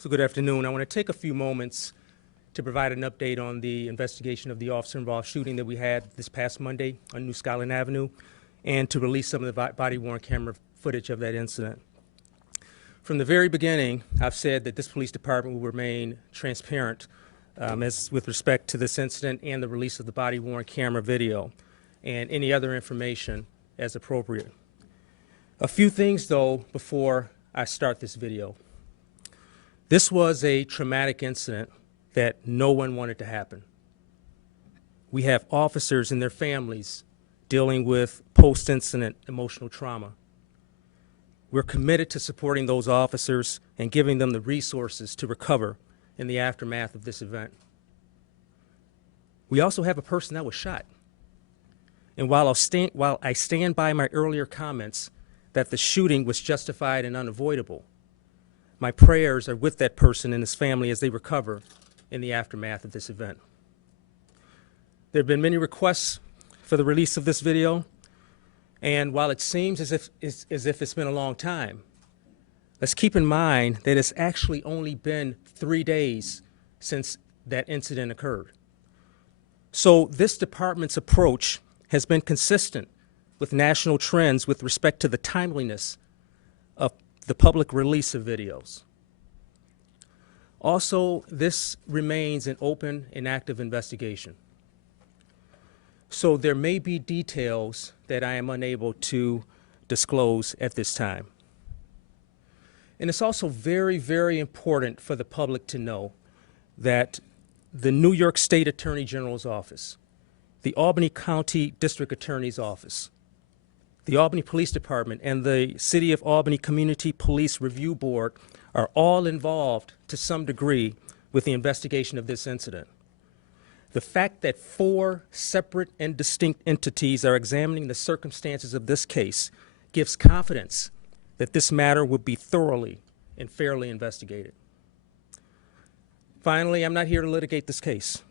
So good afternoon. I want to take a few moments to provide an update on the investigation of the officer-involved shooting that we had this past Monday on New Scotland Avenue, and to release some of the body-worn camera footage of that incident. From the very beginning, I've said that this police department will remain transparent as with respect to this incident and the release of the body-worn camera video and any other information as appropriate. A few things, though, before I start this video. This was a traumatic incident that no one wanted to happen. We have officers and their families dealing with post-incident emotional trauma. We're committed to supporting those officers and giving them the resources to recover in the aftermath of this event. We also have a person that was shot. And while I stand by my earlier comments that the shooting was justified and unavoidable, my prayers are with that person and his family as they recover in the aftermath of this event. There have been many requests for the release of this video, and while it seems as if it's been a long time, let's keep in mind that it's actually only been 3 days since that incident occurred. So this department's approach has been consistent with national trends with respect to the timeliness of the public release of videos. Also, this remains an open and active investigation. So there may be details that I am unable to disclose at this time. And it's also very, very important for the public to know that the New York State Attorney General's office, the Albany County District Attorney's office, the Albany Police Department, and the City of Albany Community Police Review Board are all involved to some degree with the investigation of this incident. The fact that 4 separate and distinct entities are examining the circumstances of this case gives confidence that this matter will be thoroughly and fairly investigated. Finally, I'm not here to litigate this case.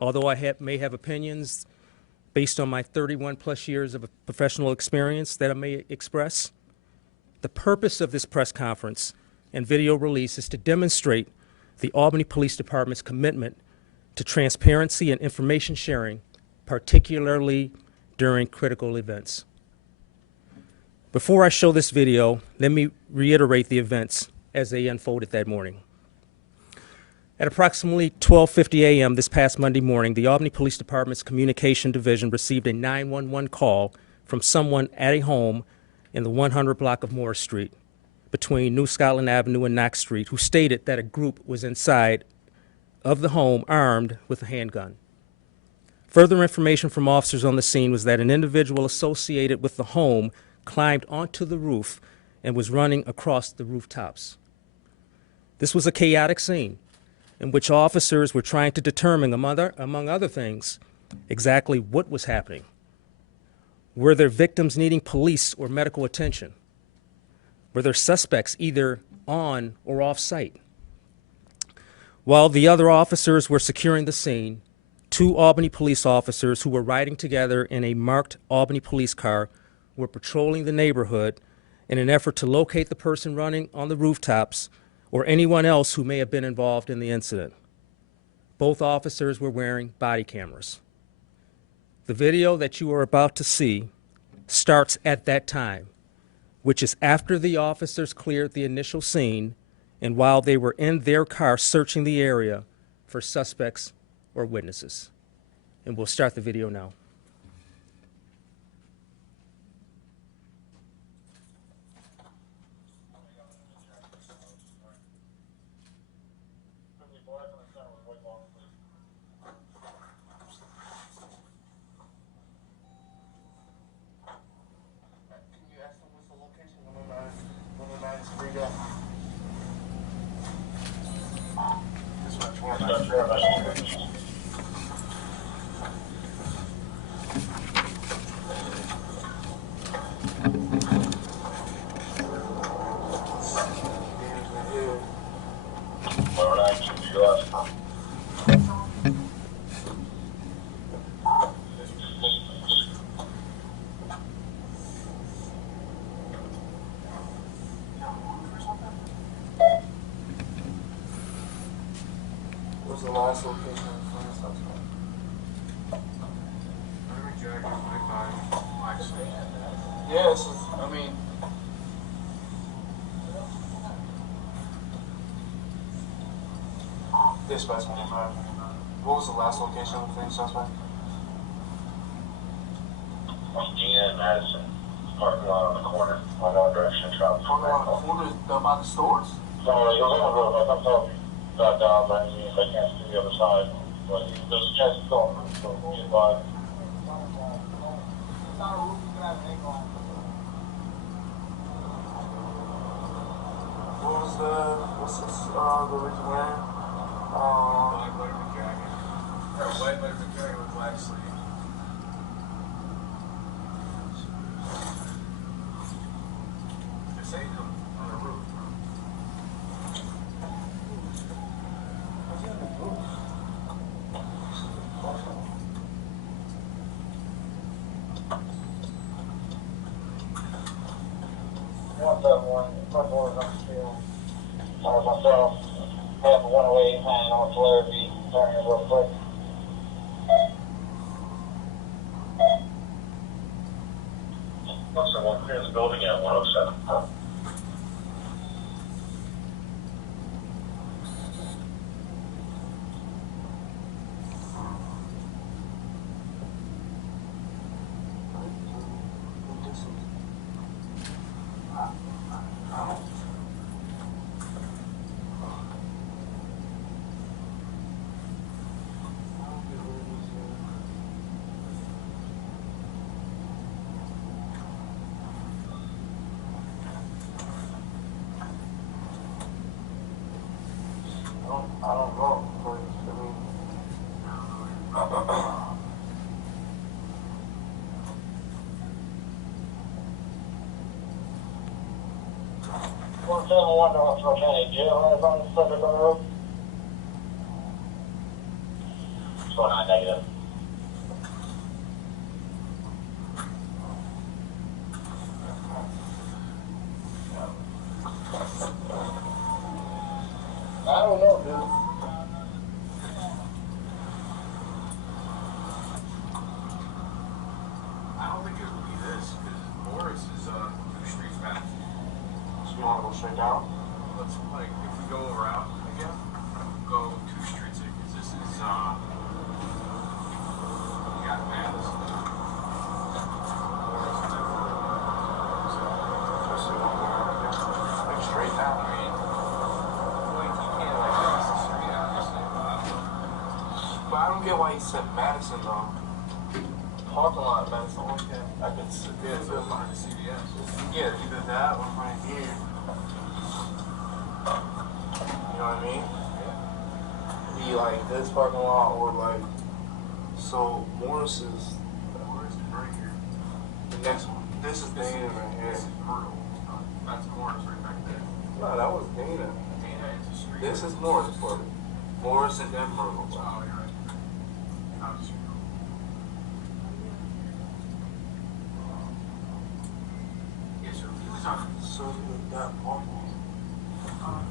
Although I may have opinions based on my 31-plus years of professional experience that I may express, the purpose of this press conference and video release is to demonstrate the Albany Police Department's commitment to transparency and information sharing, particularly during critical events. Before I show this video, let me reiterate the events as they unfolded that morning. At approximately 12:50 a.m. this past Monday morning, the Albany Police Department's Communication Division received a 911 call from someone at a home in the 100 block of Morris Street between New Scotland Avenue and Knox Street, who stated that a group was inside of the home armed with a handgun. Further information from officers on the scene was that an individual associated with the home climbed onto the roof and was running across the rooftops. This was a chaotic scene in which officers were trying to determine, among other things, exactly what was happening. Were there victims needing police or medical attention? Were there suspects either on or off site? While the other officers were securing the scene, 2 Albany police officers who were riding together in a marked Albany police car were patrolling the neighborhood in an effort to locate the person running on the rooftops or anyone else who may have been involved in the incident. Both officers were wearing body cameras. The video that you are about to see starts at that time, which is after the officers cleared the initial scene and while they were in their car searching the area for suspects or witnesses. And we'll start the video now. was the last location for the suspect? Every jacket, white body, black suit. Yeah, this is, I mean... Dispatch 95. What was the last location for the suspect? Gina Madison, parking lot on the corner, on one direction, travel. Parking lot on the corner by the stores? No, you're on the road, like I'm talking about down by me, if I can't see the other side. But there's a chance to go on the roof, so be advised. What's this, the reason wearing? Black letterman jacket. Or white letterman jacket with black sleeve. This ain't him on the roof. Front door is on the field. Myself, half of 108, planning on Tulare, turning real quick. Someone clear the building at 107. I don't know, but I mean, 171 North County Jail is on the subject on the roof. 29 negative. I don't know, dude. I don't think it would be this, because Morris is 2 streets back. So you want to go straight down? Let's, like, if we go around again, go 2 streets in, because this is, we got Madison. Morris and then so, Just so you want to go around again. Like straight down. I mean, like, you can't, like, cross the street, obviously, but I don't know. But I don't get why he said Madison, though. Parking lot, Madison. Okay. I could see Yeah, so behind the CVS. yeah, either that or right here. You know what I mean? Be like this parking lot or like, so Morris is Morris is right here. the next one. This is Dana right here. This is Myrtle. That's Morris right back there. No, that was Dana. Dana is a street. This is Morris, but Morris and then Myrtle. Oh, you're right. Out the street. Yeah, so he was on. So that parking lot.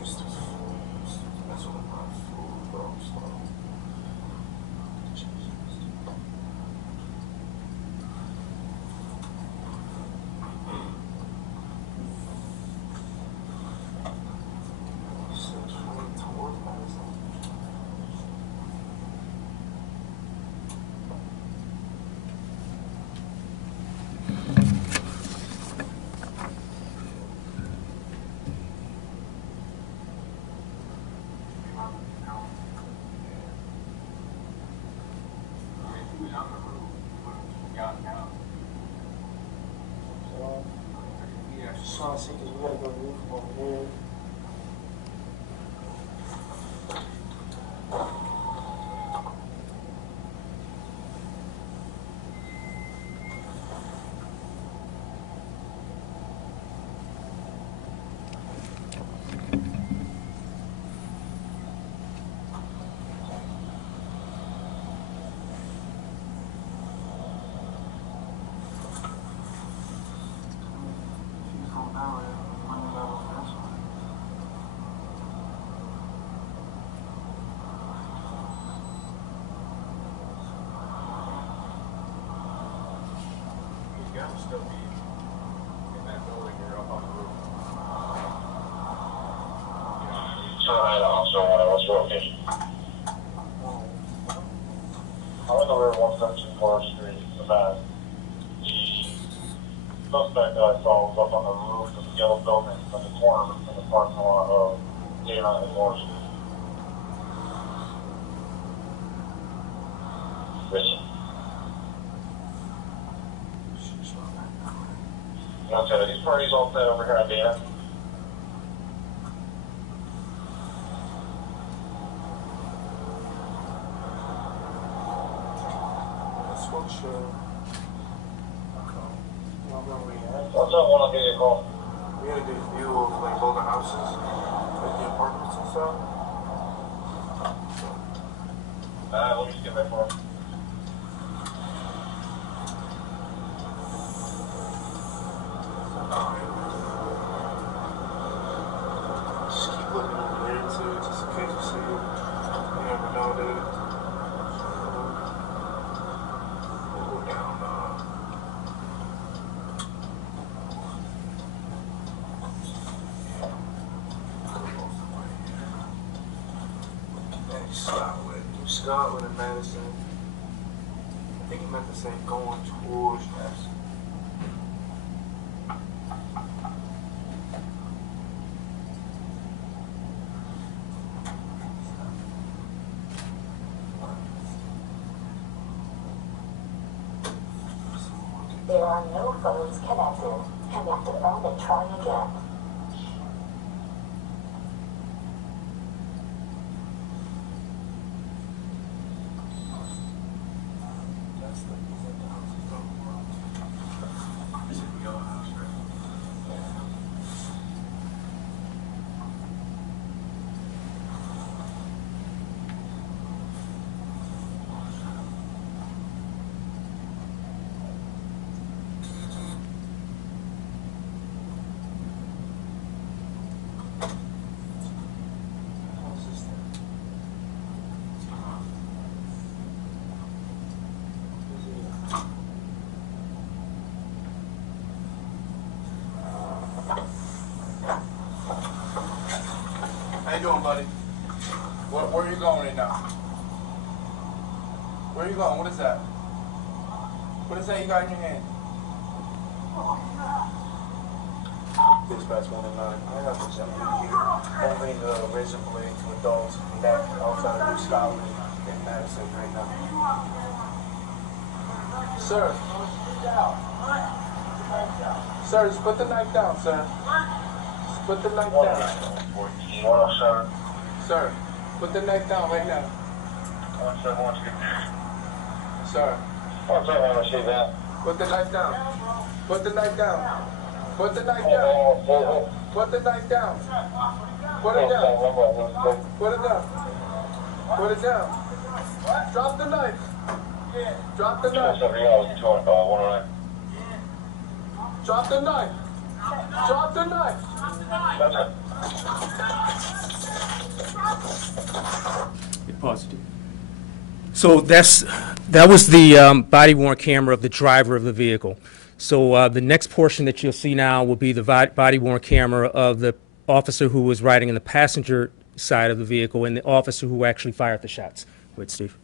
Used to mess with my food, bro. So. Towards Madison. Just trying to see, because we gotta go roof from over here. have to still be in that building or up on the roof. You know what I mean? Alright, officer, what's your location? I'm in the rear 117 Forest Street, the back. The suspect that I saw was up on the roof of the yellow building in the corner in the parking lot of Dana and Morris. Listen. Okay, are these parties all set over here at Dana? That's what What's up, one? I'll give you a call. we had a good view of like all the houses, like the apartments and stuff. Let me just get back for him. Just keep looking over there too, just in case you see it. You never know, dude. We'll go down, Scotland and Madison. I think he meant to say going towards Madison. There are no phones connected. Connect the phone and try again. How you doing, buddy? Where are you going right now? Where are you going? What is that? What is that you got in your hand? Dispatch 109. I have a gentleman here holding the razor blade to adults back outside of New Scotland in Madison right now. Sir. Sir, just put the knife down, sir. Just put the knife down. 107. Sir, put the knife down right now. 1712. Sir, What's up, man? See that? put the knife down. Put the knife down. Put the knife down. Put the knife down. Put it down. Put it down. Put it down. Drop the knife. Drop the knife. Drop the knife. Drop the knife. Positive. So that was the body worn camera of the driver of the vehicle. So the next portion that you'll see now will be the body worn camera of the officer who was riding in the passenger side of the vehicle and the officer who actually fired the shots. Go ahead, Steve.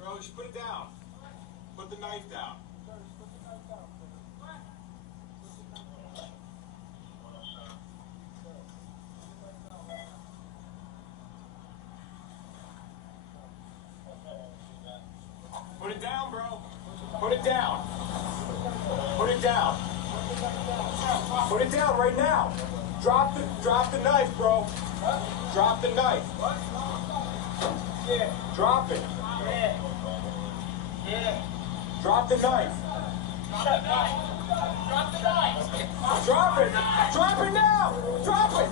Bro, just put it down. Put the knife down. Put it down, bro. Put it down. Put it down. Put it down right now. Drop the knife, bro. Drop the knife. Yeah, drop it. Yeah. Yeah. Drop the knife. Drop the knife. Drop the knife. Drop it. Drop it now. Drop it.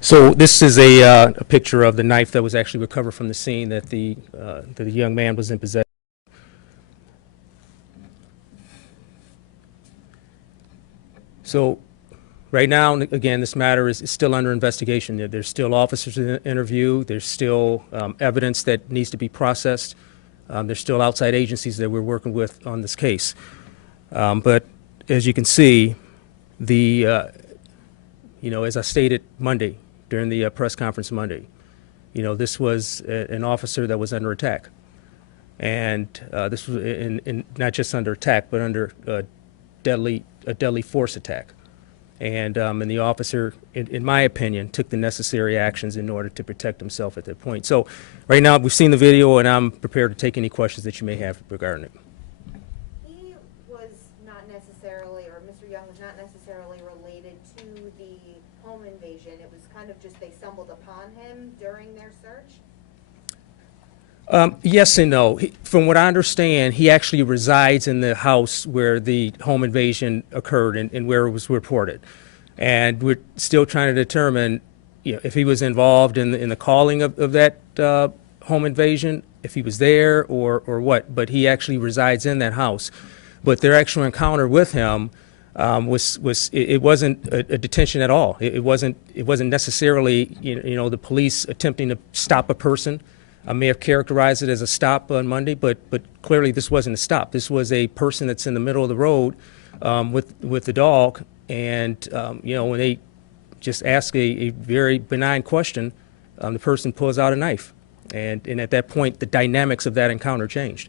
So this is a picture of the knife that was actually recovered from the scene that the young man was in possession. So right now, again, this matter is still under investigation. There's still officers in interview. There's still evidence that needs to be processed. There's still outside agencies that we're working with on this case. But as you can see, as I stated Monday, during the press conference Monday, this was an officer that was under attack. And this was not just under attack, but under a deadly force attack. And the officer, in my opinion, took the necessary actions in order to protect himself at that point. So right now, we've seen the video, and I'm prepared to take any questions that you may have regarding it. He was not necessarily, or Mr. Young was not necessarily related to the home invasion. It was kind of just they stumbled upon him during their search? Yes and no. From what I understand, he actually resides in the house where the home invasion occurred and where it was reported. And we're still trying to determine, if he was involved in the calling of that home invasion, if he was there or what. But he actually resides in that house. But their actual encounter with him it wasn't a detention at all. It wasn't necessarily the police attempting to stop a person. I may have characterized it as a stop on Monday, but clearly this wasn't a stop. This was a person that's in the middle of the road with the dog, and when they just ask a very benign question, the person pulls out a knife, and at that point the dynamics of that encounter changed.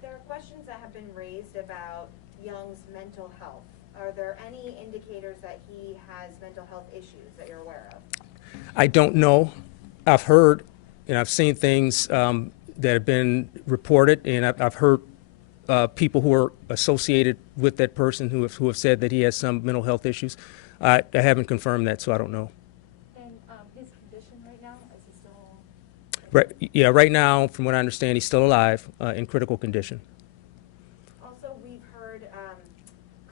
There are questions that have been raised about Young's mental health. Are there any indicators that he has mental health issues that you're aware of? I don't know. I've heard and I've seen things that have been reported, and I've heard people who are associated with that person who have said that he has some mental health issues. I haven't confirmed that, so I don't know. And his condition right now, is he still? Right, yeah, right now, from what I understand, he's still alive, in critical condition. Also, we've heard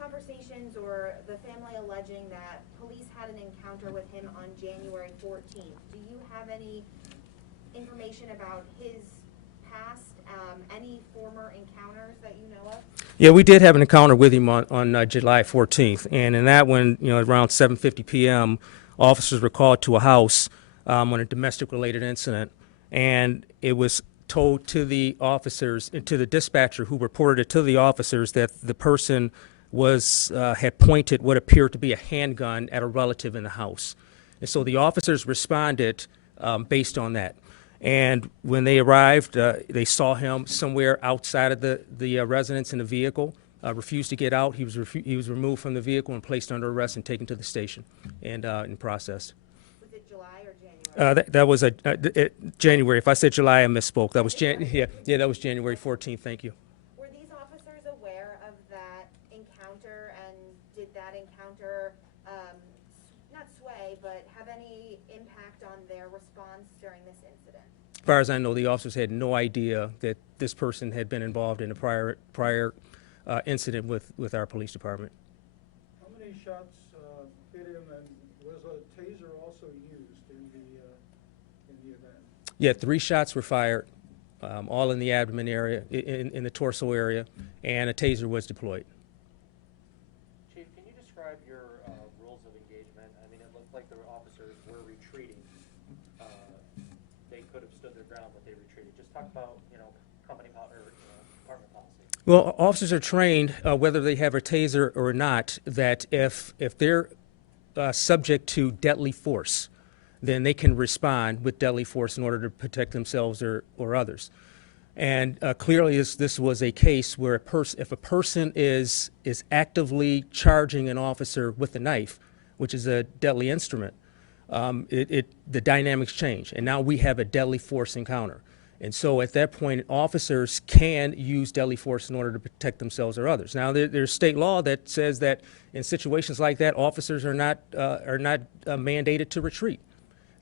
conversations or the family alleging that police had an encounter with him on January 14th. Do you have any information about his past, any former encounters that you know of? Yeah, we did have an encounter with him on July 14th, and in that one, around 7:50 p.m., officers were called to a house on a domestic-related incident, and it was told to the officers and to the dispatcher who reported it to the officers that the person had pointed what appeared to be a handgun at a relative in the house. And so the officers responded based on that. And when they arrived, they saw him somewhere outside of the residence in a vehicle, refused to get out. He was removed from the vehicle and placed under arrest and taken to the station and processed. Was it July or January? That was January. If I said July, I misspoke. That was that was January 14th. Thank you. Were these officers aware of that encounter, and did that encounter not sway, but have any impact on their response during this incident? As far as I know, the officers had no idea that this person had been involved in a prior incident with our police department. How many shots hit him, and was a taser also used in the event? Yeah, 3 shots were fired, all in the abdomen area, in the torso area, and a taser was deployed. Chief, can you describe your rules of engagement? I mean, it looked like the officers were retreating. They could have stood their ground, but they retreated. Just talk about, company or department policy. Well, officers are trained, whether they have a taser or not, that if they're subject to deadly force, then they can respond with deadly force in order to protect themselves or others. And clearly, this was a case where if a person is actively charging an officer with a knife, which is a deadly instrument, the dynamics change. And now we have a deadly force encounter. And so at that point, officers can use deadly force in order to protect themselves or others. Now, there's state law that says that in situations like that, officers are not mandated to retreat.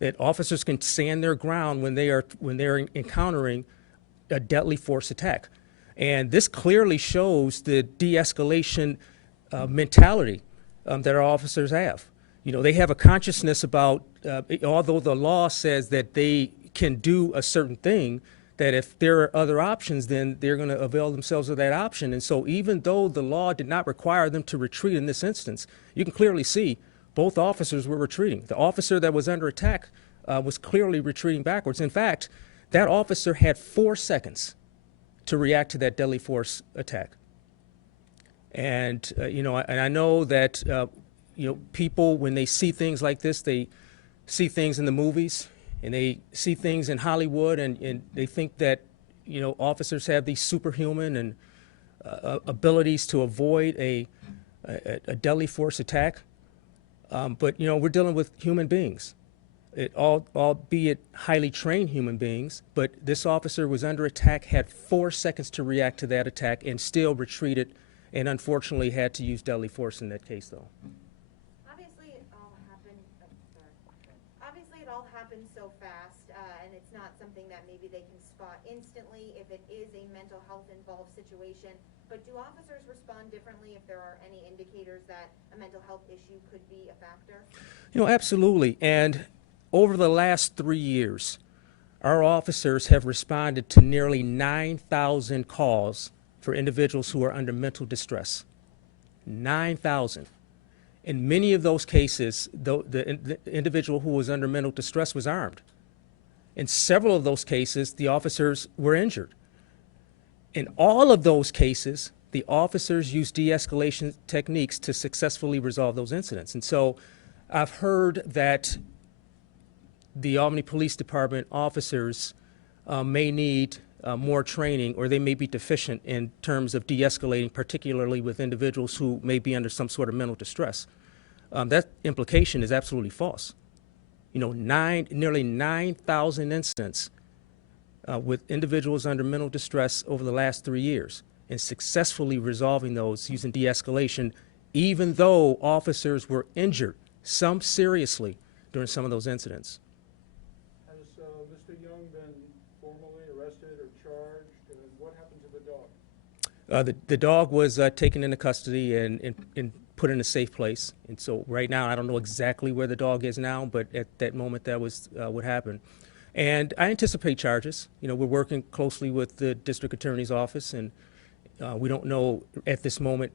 That officers can stand their ground when they're encountering a deadly force attack. And this clearly shows the de-escalation mentality that our officers have. You know, they have a consciousness about, although the law says that they can do a certain thing, that if there are other options, then they're going to avail themselves of that option. And so even though the law did not require them to retreat in this instance, you can clearly see both officers were retreating. The officer that was under attack was clearly retreating backwards. In fact, that officer had 4 seconds to react to that deadly force attack. And, you know, and I know that, you know, people, when they see things like this, they see things in the movies, and they see things in Hollywood, and they think that, you know, officers have these superhuman and abilities to avoid a deadly force attack. But, you know, we're dealing with human beings, albeit highly trained human beings. But this officer was under attack, had 4 seconds to react to that attack, and still retreated, and unfortunately had to use deadly force in that case, though. Obviously, it all happened so fast, and it's not something that maybe they can spot instantly if it is a mental health involved situation. But do officers respond differently if there are any indicators that a mental health issue could be a factor? You know, absolutely. And over the last 3 years, our officers have responded to nearly 9,000 calls for individuals who are under mental distress. 9,000. In many of those cases, the individual who was under mental distress was armed. In several of those cases, the officers were injured. In all of those cases, the officers used de-escalation techniques to successfully resolve those incidents. And so I've heard that the Albany Police Department officers may need more training, or they may be deficient in terms of de-escalating, particularly with individuals who may be under some sort of mental distress. That implication is absolutely false. You know, nearly 9,000 incidents with individuals under mental distress over the last 3 years, and successfully resolving those using de-escalation, even though officers were injured, some seriously, during some of those incidents. Has Mr. Young been formally arrested or charged? What happened to the dog? The dog was taken into custody and put in a safe place. And so right now, I don't know exactly where the dog is now, but at that moment, that was what happened. And I anticipate charges. You know, we're working closely with the district attorney's office, and we don't know at this moment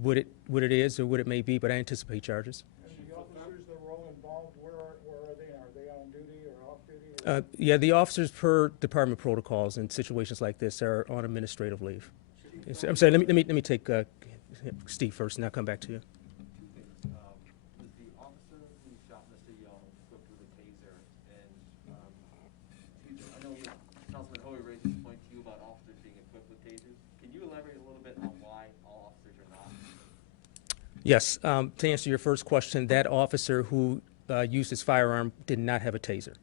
what it is or what it may be, but I anticipate charges. And the officers that were all involved, where are they? Are they on duty or off duty? Yeah, the officers, per department protocols in situations like this, are on administrative leave. I'm sorry. Let me take Steve first, and I'll come back to you. Was the officer who shot Mr. Young equipped with a taser? And I know Councilman Hoey raised this point to you about officers being equipped with tasers. Can you elaborate a little bit on why all officers are not? Yes. To answer your first question, that officer who used his firearm did not have a taser.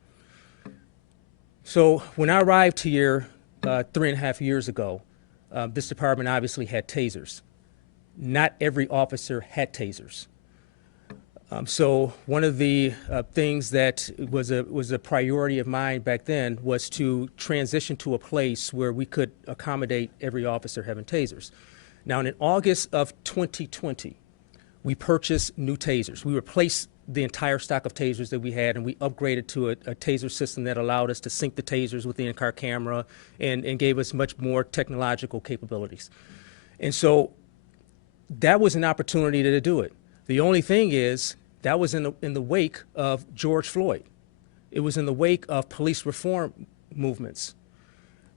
So when I arrived here 3.5 years ago, this department obviously had tasers. Not every officer had tasers. So one of the things that was a priority of mine back then was to transition to a place where we could accommodate every officer having tasers. Now, in August of 2020, we purchased new tasers. We replaced the entire stock of tasers that we had, and we upgraded to a taser system that allowed us to sync the tasers with the in-car camera and gave us much more technological capabilities. And so that was an opportunity to do it. The only thing is, that was in the wake of George Floyd. It was in the wake of police reform movements.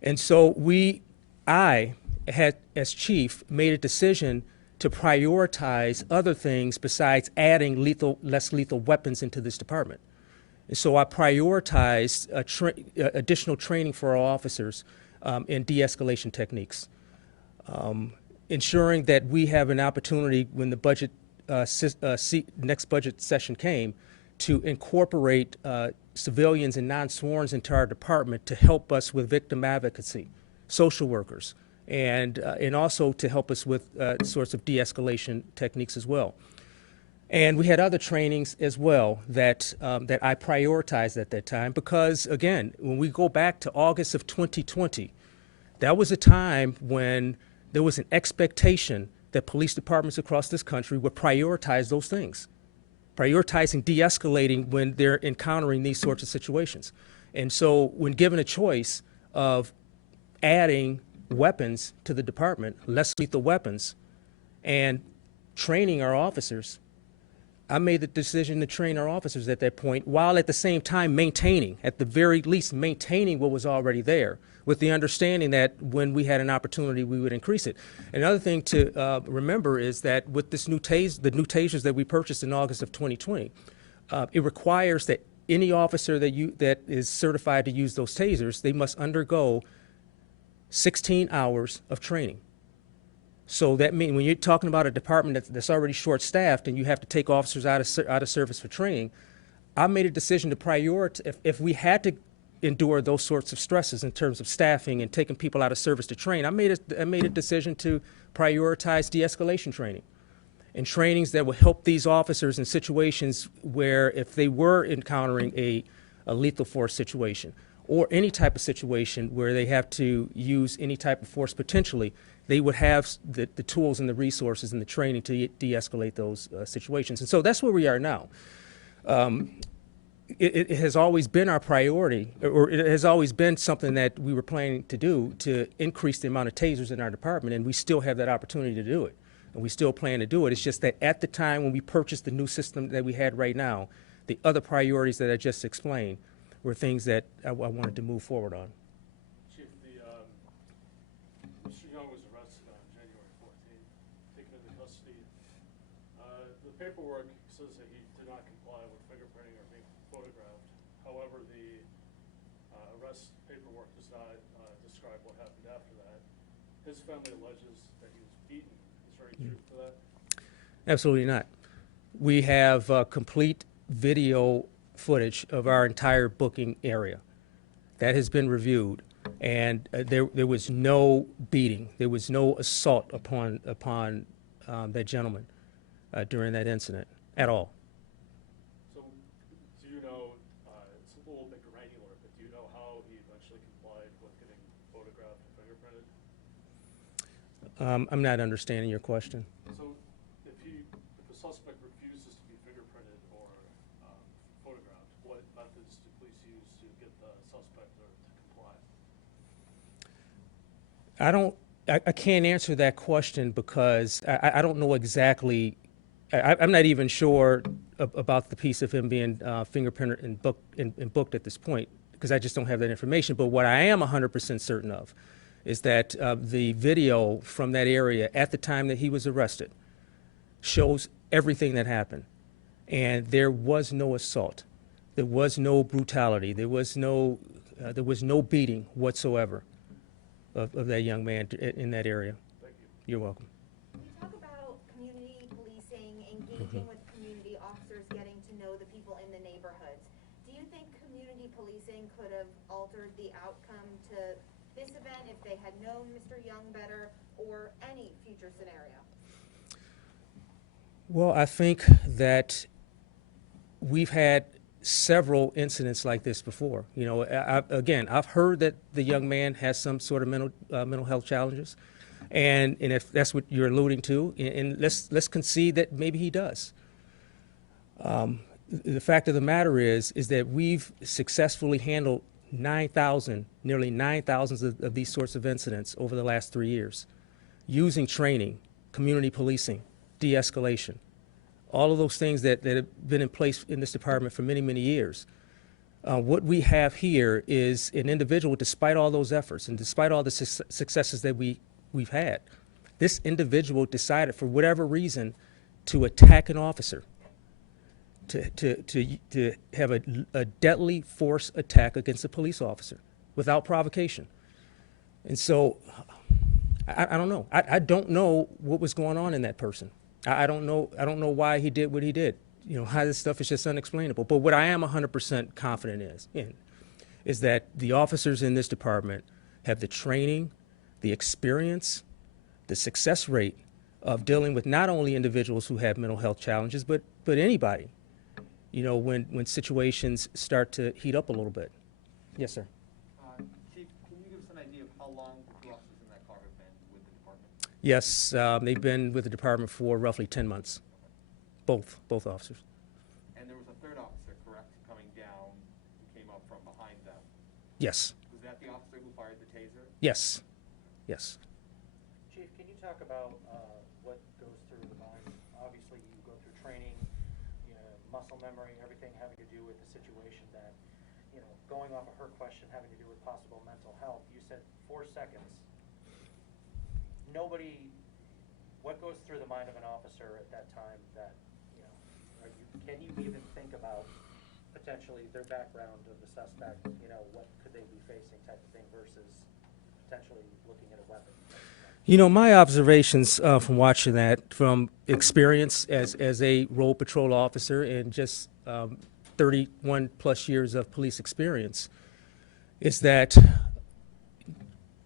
And so I had, as chief, made a decision to prioritize other things besides adding less lethal weapons into this department. And so I prioritized additional training for our officers in de-escalation techniques, ensuring that we have an opportunity when the budget next budget session came to incorporate civilians and non-sworns into our department to help us with victim advocacy, social workers, and also to help us with sorts of de-escalation techniques as well. And we had other trainings as well that I prioritized at that time because, again, when we go back to August of 2020, that was a time when there was an expectation that police departments across this country would prioritize those things, prioritizing de-escalating when they're encountering these sorts of situations. And so when given a choice of adding weapons to the department, less lethal weapons, and training our officers, I made the decision to train our officers at that point, while at the same time maintaining, at the very least, maintaining what was already there, with the understanding that when we had an opportunity, we would increase it. Another thing to remember is that with this the new tasers that we purchased in August of 2020, it requires that any officer that is certified to use those tasers, they must undergo 16 hours of training. So that means when you're talking about a department that's already short-staffed and you have to take officers out of service for training, I made a decision to prioritize, if we had to endure those sorts of stresses in terms of staffing and taking people out of service to train, I made a decision to prioritize de-escalation training and trainings that will help these officers in situations where if they were encountering a lethal force situation or any type of situation where they have to use any type of force potentially, they would have the tools and the resources and the training to de-escalate those situations. And so that's where we are now. It has always been our priority, or it has always been something that we were planning to do, to increase the amount of tasers in our department, and we still have that opportunity to do it. And we still plan to do it. It's just that at the time when we purchased the new system that we had right now, the other priorities that I just explained were things that I wanted to move forward on. Chief, Mr. Young was arrested on January 14th, taken into custody. The paperwork says that he did not comply with fingerprinting or being photographed. However, the arrest paperwork does not describe what happened after that. His family alleges that he was beaten. Is there any truth to that? Absolutely not. We have complete video footage of our entire booking area. That has been reviewed, and there was no beating. There was no assault upon that gentleman during that incident at all. So, do you know, it's a little bit granular, but do you know how he eventually complied with getting photographed and fingerprinted? I'm not understanding your question. So, if the suspect refuses to be fingerprinted or photographed, what methods do police use to get the suspect to comply? I can't answer that question because I don't know exactly. I'm not even sure about the piece of him being fingerprinted and booked at this point because I just don't have that information. But what I am 100% certain of is that the video from that area at the time that he was arrested shows everything that happened. And there was no assault. There was no brutality. There was no beating whatsoever of that young man in that area. Thank you. You're welcome. Can you talk about community policing, engaging with community officers, getting to know the people in the neighborhoods? Do you think community policing could have altered the outcome to this event if they had known Mr. Young better, or any future scenario? Well, I think that we've had several incidents like this before. You know, I've heard that the young man has some sort of mental health challenges, and if that's what you're alluding to, and let's concede that maybe he does. The fact of the matter is that we've successfully handled nearly 9,000 of these sorts of incidents over the last 3 years, using training, community policing, de-escalation, all of those things that have been in place in this department for many, many years. What we have here is an individual, despite all those efforts and despite all the successes that we've had, this individual decided for whatever reason to attack an officer, to have a deadly force attack against a police officer without provocation. And so I don't know. I don't know what was going on in that person. I don't know why he did what he did. how this stuff is just unexplainable. But what I am 100% confident is that the officers in this department have the training, the experience, the success rate of dealing with not only individuals who have mental health challenges, but anybody, when situations start to heat up a little bit. Yes, sir. Chief, can you give us an idea of how long the two officers in that car have been with the department? Yes, they've been with the department for roughly 10 months, both officers. And there was a third officer, correct, coming down, who came up from behind them. Yes. Was that the officer who fired the taser? Yes. Yes. Chief, can you talk about what goes through the mind? Obviously, you go through training, muscle memory, everything having to do with the situation that, going off of her question having to do with possible mental health, you said 4 seconds. What goes through the mind of an officer at that time that, can you even think about potentially their background of the suspect, what could they be facing type of thing versus potentially looking at a weapon? My observations from watching that, from experience as a road patrol officer and just 31 plus years of police experience, is that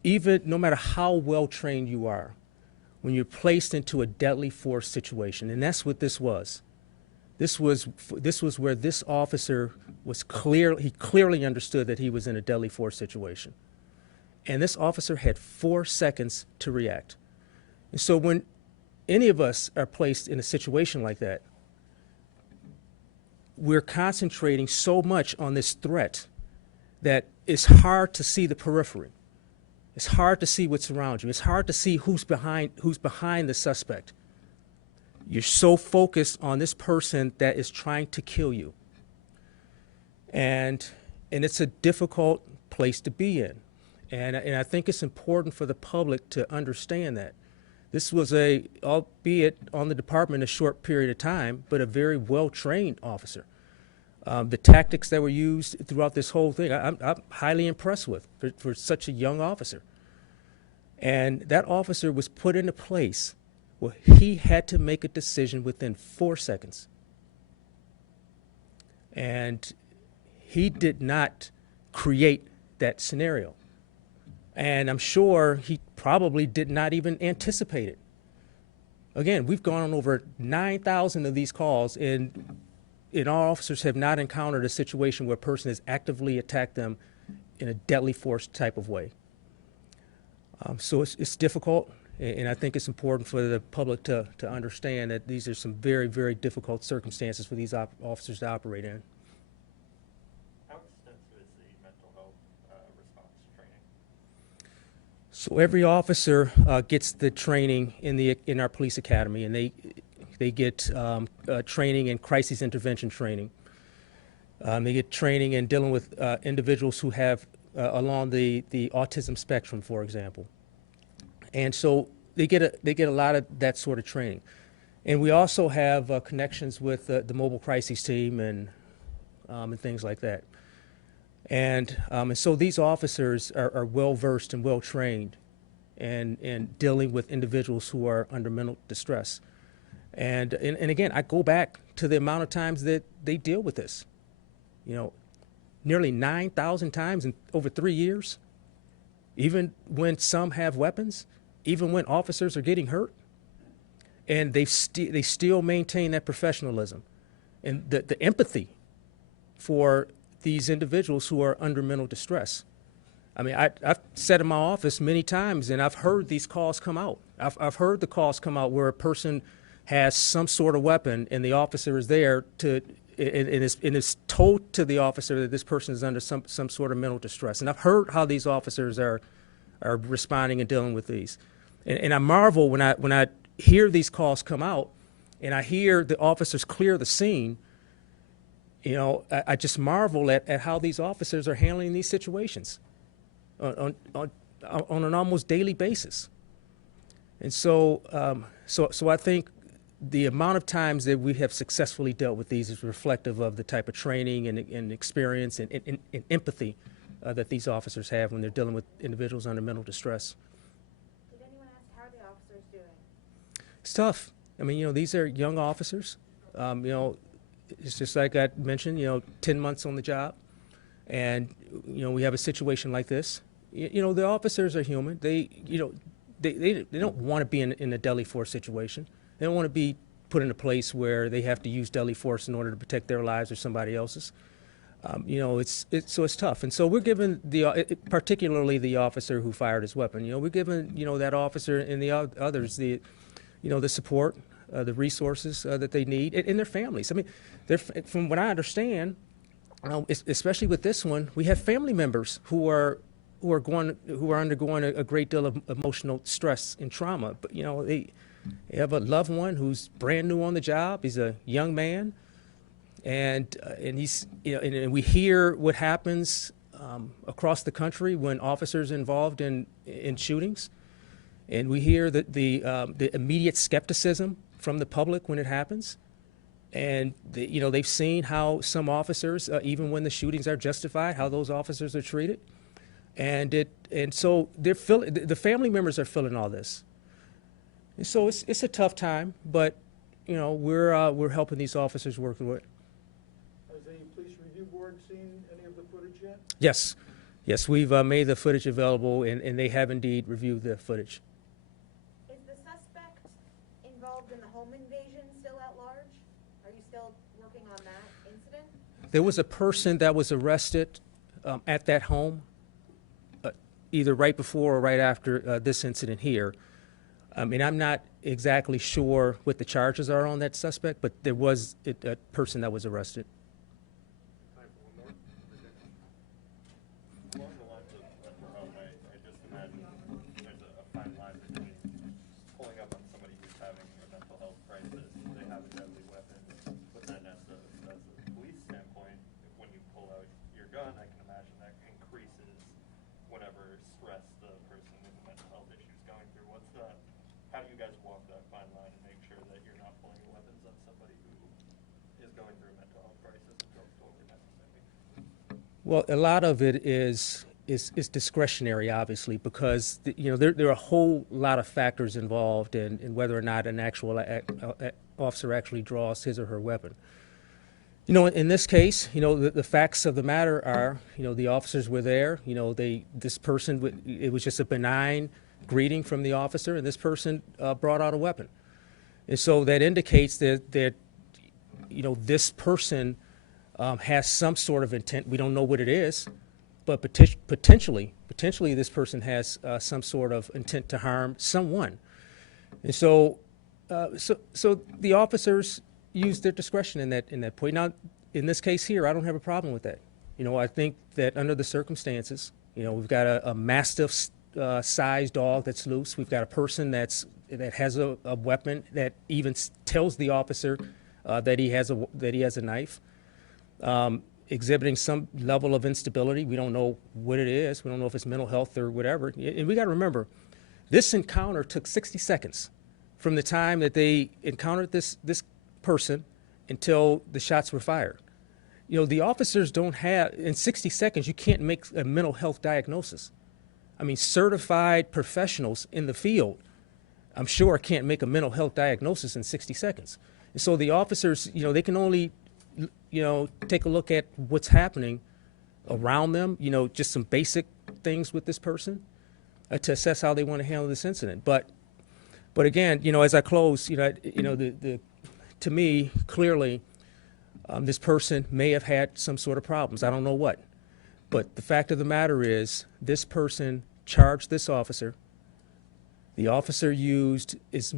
even no matter how well trained you are, when you're placed into a deadly force situation, and that's what this was. This was where this officer was he clearly understood that he was in a deadly force situation. And this officer had 4 seconds to react. And so when any of us are placed in a situation like that, we're concentrating so much on this threat that it's hard to see the periphery. It's hard to see what's around you. It's hard to see who's behind the suspect. You're so focused on this person that is trying to kill you. And it's a difficult place to be in. And I think it's important for the public to understand that. This was albeit on the department a short period of time, but a very well-trained officer. The tactics that were used throughout this whole thing, I'm highly impressed with for such a young officer. And that officer was put in a place where he had to make a decision within 4 seconds. And he did not create that scenario. And I'm sure he probably did not even anticipate it. Again, we've gone on over 9,000 of these calls, and our officers have not encountered a situation where a person has actively attacked them in a deadly force type of way. So it's difficult, and I think it's important for the public to understand that these are some very, very difficult circumstances for these officers to operate in. How extensive is the mental health response training? So every officer gets the training in our police academy, and they get training in crisis intervention training. They get training in dealing with individuals who have along the autism spectrum, for example. And so they get a lot of that sort of training. And we also have connections with the mobile crises team and things like that. And so these officers are well versed and well trained in dealing with individuals who are under mental distress. And again, I go back to the amount of times that they deal with this. Nearly 9,000 times in over 3 years, even when some have weapons, even when officers are getting hurt, and they still maintain that professionalism and the empathy for these individuals who are under mental distress. I mean, I've sat in my office many times, and I've heard these calls come out. I've heard the calls come out where a person has some sort of weapon, and the officer is there and is told to the officer that this person is under some sort of mental distress. And I've heard how these officers are responding and dealing with these. And I marvel when I hear these calls come out, and I hear the officers clear the scene. I just marvel at how these officers are handling these situations on an almost daily basis. And so I think the amount of times that we have successfully dealt with these is reflective of the type of training and experience and empathy that these officers have when they're dealing with individuals under mental distress. Did anyone ask how the officers doing? It's tough. I mean, these are young officers. it's just like I mentioned, 10 months on the job, and we have a situation like this. The officers are human. They don't want to be in a deadly force situation. They don't want to be put in a place where they have to use deadly force in order to protect their lives or somebody else's. So it's tough. And so we're giving particularly the officer who fired his weapon, we're giving, that officer and the others the support, the resources that they need, and their families. I mean, from what I understand, especially with this one, we have family members who are undergoing a great deal of emotional stress and trauma. But they have a loved one who's brand new on the job. He's a young man, and he's and we hear what happens across the country when officers are involved in shootings, and we hear that the immediate skepticism from the public when it happens. And they've seen how some officers, even when the shootings are justified, how those officers are treated, and so the family members are feeling all this, and so it's a tough time, but we're helping these officers work through it. Has the police review board seen any of the footage yet? Yes, we've made the footage available, and they have indeed reviewed the footage. Is the suspect involved in the home invasion still at large? Are you still working on that incident? There was a person that was arrested at that home, either right before or right after this incident here. And I'm not exactly sure what the charges are on that suspect, but there was a person that was arrested. Along the lines of mental health, I just imagine there's a fine line between pulling up on somebody who's having a mental health crisis, they have a deadly weapon, but then as a police standpoint, when you pull out your gun, I can imagine that increases whatever stress the person with the mental health issue is going through. How do you guys walk that fine line and make sure that you're not pulling weapons on somebody who is going through a mental health crisis until it's totally necessary? Well, a lot of it is discretionary, obviously, because there are a whole lot of factors involved in whether or not an actual officer actually draws his or her weapon. In this case, the facts of the matter are, the officers were there. This person, it was just a benign greeting from the officer, and this person brought out a weapon, and so that indicates that this person has some sort of intent. We don't know what it is, but potentially this person has some sort of intent to harm someone, and so the officers use their discretion in that point. Now, in this case here, I don't have a problem with that. I think that under the circumstances, we've got a mastiff sized dog that's loose. We've got a person that has a weapon that even tells the officer that he has a knife, exhibiting some level of instability. We don't know what it is. We don't know if it's mental health or whatever. And we got to remember, this encounter took 60 seconds from the time that they encountered this person until the shots were fired. The officers don't have, in 60 seconds, you can't make a mental health diagnosis. I mean, certified professionals in the field, I'm sure, can't make a mental health diagnosis in 60 seconds. And so the officers, they can only, take a look at what's happening around them, just some basic things with this person to assess how they want to handle this incident. But again, as I close, to me, clearly, this person may have had some sort of problems. I don't know what. But the fact of the matter is, this person charged this officer. The officer used as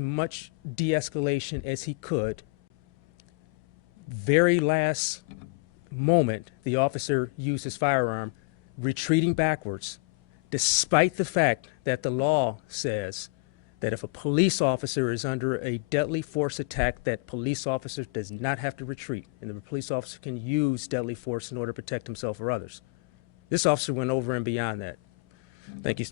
much de-escalation as he could. Very last moment, the officer used his firearm, retreating backwards, despite the fact that the law says that if a police officer is under a deadly force attack, that police officer does not have to retreat, and the police officer can use deadly force in order to protect himself or others. This officer went over and beyond that. Thank you.